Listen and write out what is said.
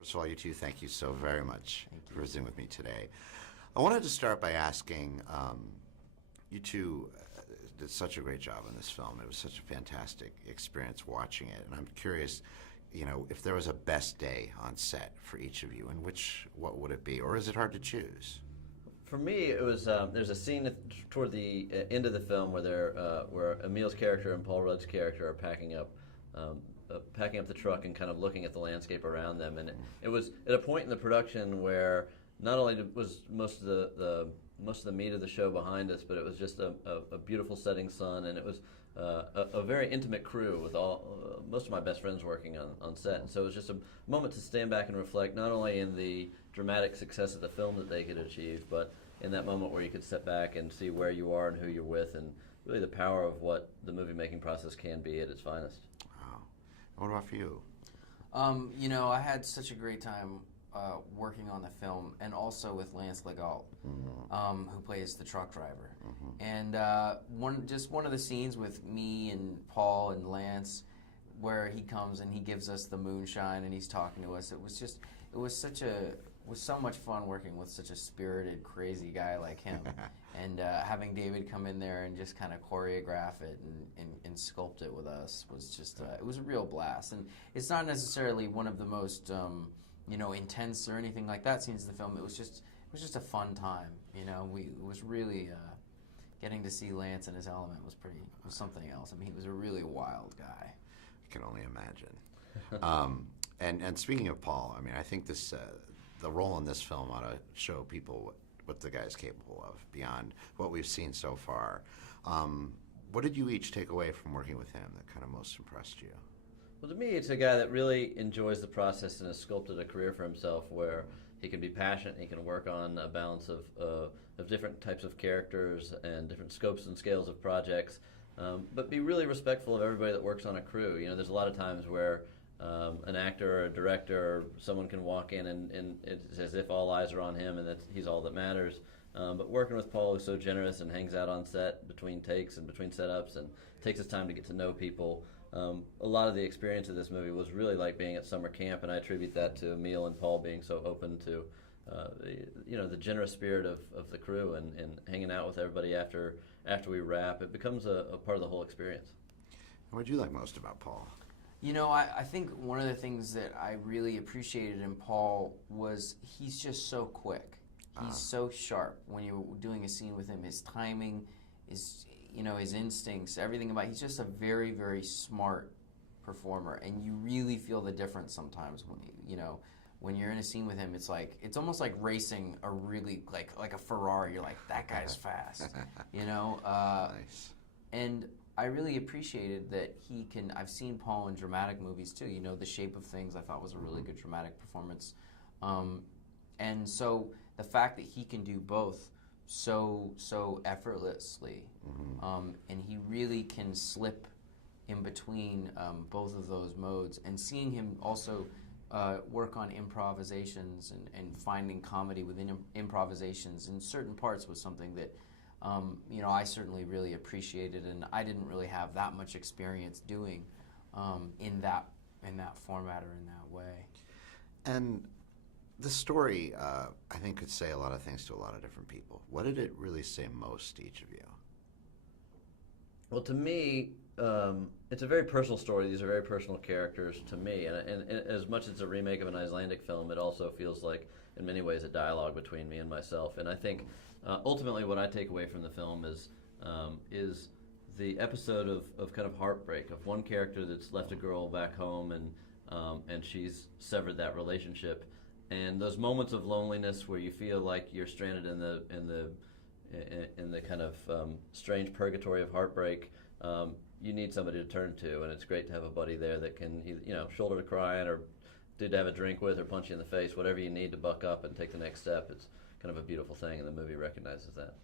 First of all, you two, thank you so very much for visiting with me today. I wanted to start by asking, you two did such a great job in this film. It was such a fantastic experience watching it, and I'm curious, if there was a best day on set for each of you, and what would it be, or is it hard to choose? For me, it was there's a scene toward the end of the film where Emile's character and Paul Rudd's character are packing up the truck and kind of looking at the landscape around them, and it was at a point in the production where not only was most of the meat of the show behind us, but it was just a beautiful setting sun, and it was a very intimate crew with most of my best friends working on set, and so it was just a moment to stand back and reflect not only in the dramatic success of the film that they could achieve, but in that moment where you could step back and see where you are and who you're with, and really the power of what the movie making process can be at its finest. Wow. What about for you? I had such a great time working on the film, and also with Lance Legault, who plays the truck driver. And one of the scenes with me and Paul and Lance, where he comes and he gives us the moonshine and he's talking to us. It was so much fun working with such a spirited, crazy guy like him, and having David come in there and just kind of choreograph it and sculpt it with us was just it was a real blast. And it's not necessarily one of the most intense or anything like that scenes of the film. It was just a fun time. It was really getting to see Lance in his element was something else. I mean, he was a really wild guy. I can only imagine. And speaking of Paul, I mean, I think the role in this film ought to show people what the guy's capable of beyond what we've seen so far. What did you each take away from working with him that kind of most impressed you? Well, to me, it's a guy that really enjoys the process and has sculpted a career for himself where he can be passionate, he can work on a balance of different types of characters and different scopes and scales of projects, but be really respectful of everybody that works on a crew. There's a lot of times where an actor or a director or someone can walk in and it's as if all eyes are on him and that he's all that matters. But working with Paul, who's so generous and hangs out on set between takes and between setups and takes his time to get to know people, a lot of the experience of this movie was really like being at summer camp, and I attribute that to Emile and Paul being so open to the generous spirit of the crew and hanging out with everybody after we wrap. It becomes a part of the whole experience. What did you like most about Paul? I think one of the things that I really appreciated in Paul was he's just so quick. He's so sharp when you're doing a scene with him. His timing, his instincts, everything about. He's just a very, very smart performer, and you really feel the difference sometimes when you're in a scene with him. It's almost like racing a really like a Ferrari. You're like, that guy's fast, Nice. And I really appreciated that he can. I've seen Paul in dramatic movies too. The Shape of Things I thought was a really good dramatic performance, and so the fact that he can do both so effortlessly, and he really can slip in between both of those modes, and seeing him also work on improvisations and finding comedy within improvisations in certain parts was something that I certainly really appreciated, and I didn't really have that much experience doing in that format or in that way. And the story, I think, could say a lot of things to a lot of different people. What did it really say most to each of you? Well, to me, it's a very personal story. These are very personal characters to me, and as much as it's a remake of an Icelandic film, it also feels like, in many ways, a dialogue between me and myself. And I think, ultimately, what I take away from the film is the episode of kind of heartbreak of one character that's left a girl back home, and she's severed that relationship, and those moments of loneliness where you feel like you're stranded in the kind of strange purgatory of heartbreak. You need somebody to turn to, and it's great to have a buddy there that can, shoulder to cry on, or dude to have a drink with, or punch you in the face, whatever you need to buck up and take the next step. It's kind of a beautiful thing, and the movie recognizes that.